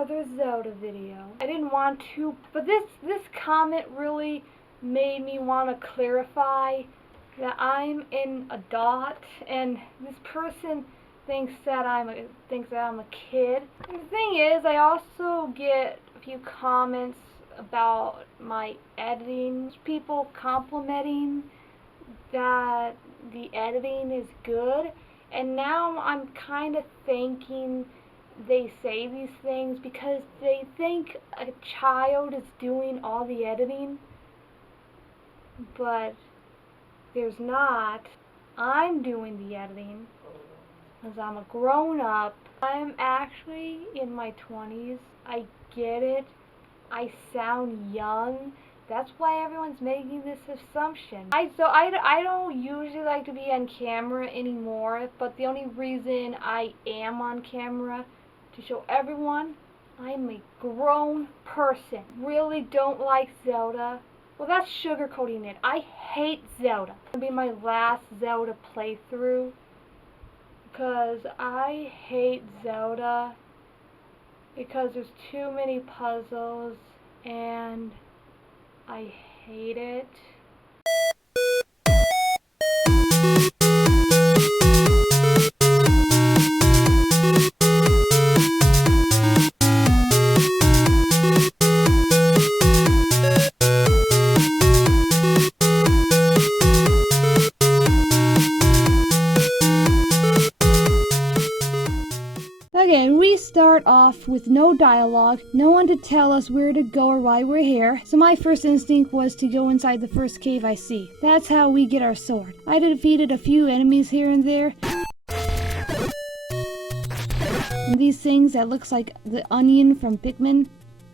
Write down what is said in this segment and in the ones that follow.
another Zelda video. I didn't want to, but this comment really made me want to clarify that I'm in a dot, and this person thinks that I'm a kid. And the thing is, I also get a few comments about my editing. People complimenting that the editing is good, and now I'm kind of thinking they say these things because they think a child is doing all the editing, but there's not. I'm doing the editing because I'm a grown-up. I'm actually in my 20s. I get it. I sound young. That's why everyone's making this assumption. I don't usually like to be on camera anymore, but the only reason I am on camera to show everyone I'm a grown person. Really don't like Zelda. Well, that's sugarcoating it. I hate Zelda. It'll be my last Zelda playthrough because I hate Zelda because there's too many puzzles and I hate it. Okay, we start off with no dialogue, no one to tell us where to go or why we're here, so my first instinct was to go inside the first cave I see. That's how we get our sword. I defeated a few enemies here and there. And these things that looks like the onion from Pikmin.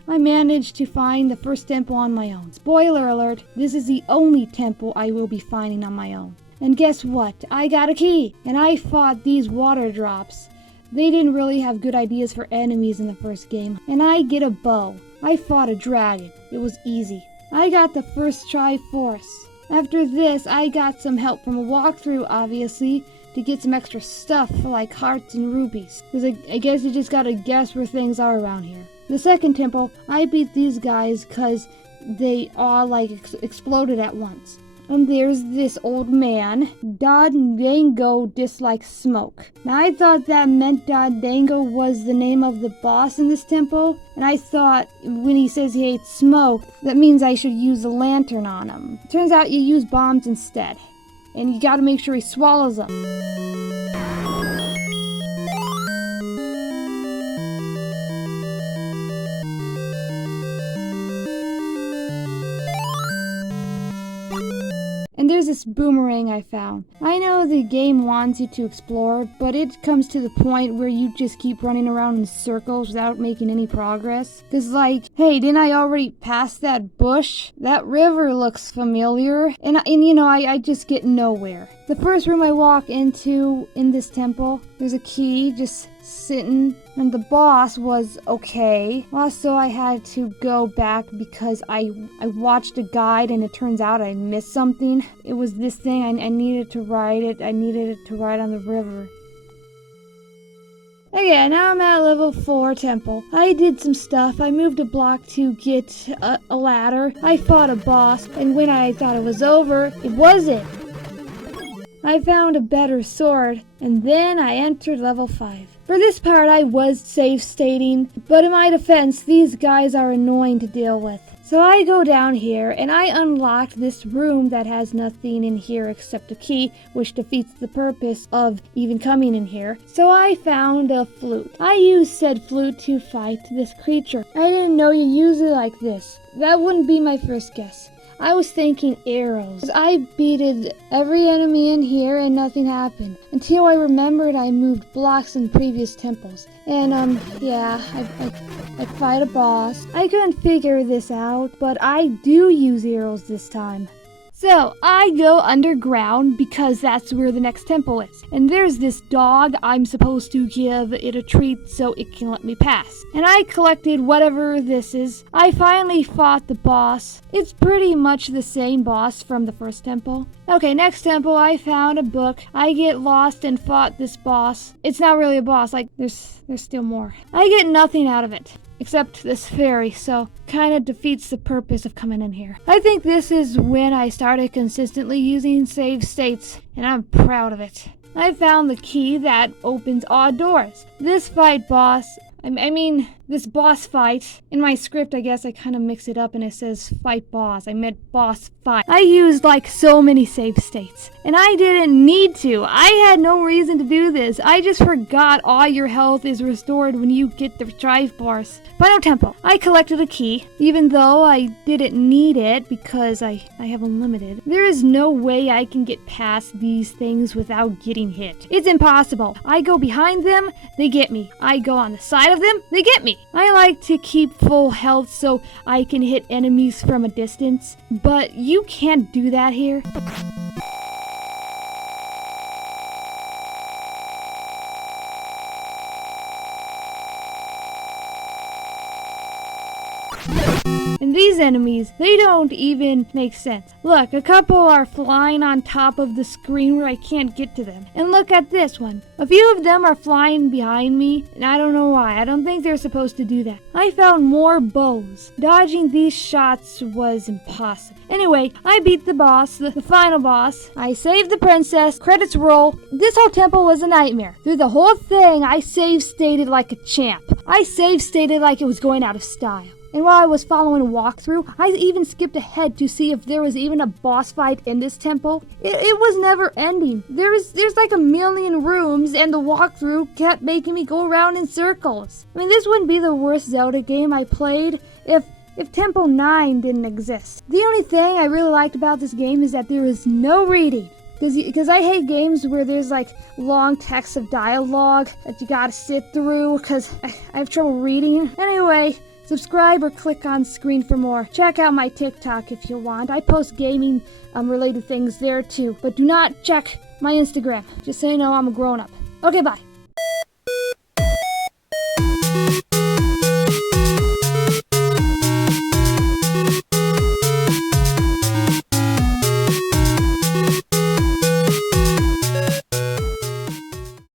I managed to find the first temple on my own. Spoiler alert, this is the only temple I will be finding on my own. And guess what? I got a key! And I fought these water drops. They didn't really have good ideas for enemies in the first game. And I get a bow. I fought a dragon. It was easy. I got the first Triforce. After this, I got some help from a walkthrough, obviously, to get some extra stuff like hearts and rubies. Because I guess you just gotta guess where things are around here. The second temple, I beat these guys because they all exploded at once. And there's this old man. Doddango dislikes smoke. Now I thought that meant Doddango was the name of the boss in this temple. And I thought when he says he hates smoke, that means I should use a lantern on him. Turns out you use bombs instead. And you gotta make sure he swallows them. And there's this boomerang I found. I know the game wants you to explore, but it comes to the point where you just keep running around in circles without making any progress. Cause hey, didn't I already pass that bush? That river looks familiar. And I just get nowhere. The first room I walk into in this temple, there's a key just sitting, and the boss was okay. Also, I had to go back because I watched a guide and it turns out I missed something. It was this thing, I needed to ride it. I needed it to ride on the river. Okay, now I'm at level 4 temple. I did some stuff. I moved a block to get a ladder. I fought a boss, and when I thought it was over, it wasn't. I found a better sword, and then I entered level 5. For this part I was safe stating, but in my defense, these guys are annoying to deal with. So I go down here, and I unlocked this room that has nothing in here except a key, which defeats the purpose of even coming in here. So I found a flute. I used said flute to fight this creature. I didn't know you use it like this. That wouldn't be my first guess. I was thinking arrows. I beated every enemy in here and nothing happened. Until I remembered I moved blocks in previous temples. And I'd fight a boss. I couldn't figure this out, but I do use arrows this time. So I go underground because that's where the next temple is. And there's this dog. I'm supposed to give it a treat so it can let me pass. And I collected whatever this is. I finally fought the boss. It's pretty much the same boss from the first temple. Okay, next temple, I found a book. I get lost and fought this boss. It's not really a boss, there's still more. I get nothing out of it. except this fairy, so kinda defeats the purpose of coming in here. I think this is when I started consistently using save states, and I'm proud of it. I found the key that opens all doors. This boss fight, in my script I guess I kind of mix it up and it says fight boss. I meant boss fight. I used like so many save states, and I didn't need to. I had no reason to do this. I just forgot all your health is restored when you get the Triforce. Final Temple. I collected a key, even though I didn't need it because I have unlimited. There is no way I can get past these things without getting hit. It's impossible. I go behind them, they get me. I go on the side of them, they get me. I like to keep full health so I can hit enemies from a distance, but you can't do that here. And these enemies, they don't even make sense. Look, a couple are flying on top of the screen where I can't get to them. And look at this one. A few of them are flying behind me, and I don't know why. I don't think they're supposed to do that. I found more bows. Dodging these shots was impossible. Anyway, I beat the boss, the final boss. I saved the princess. Credits roll. This whole temple was a nightmare. Through the whole thing, I save stated like a champ. I save stated like it was going out of style. And while I was following a walkthrough, I even skipped ahead to see if there was even a boss fight in this temple. It was never ending. There's like a million rooms, and the walkthrough kept making me go around in circles. I mean, this wouldn't be the worst Zelda game I played if Temple 9 didn't exist. The only thing I really liked about this game is that there is no reading. Because I hate games where there's like long texts of dialogue that you gotta sit through because I have trouble reading. Anyway, subscribe or click on screen for more. Check out my TikTok if you want. I post gaming related things there too. But do not check my Instagram. Just so you know, I'm a grown-up. Okay, bye.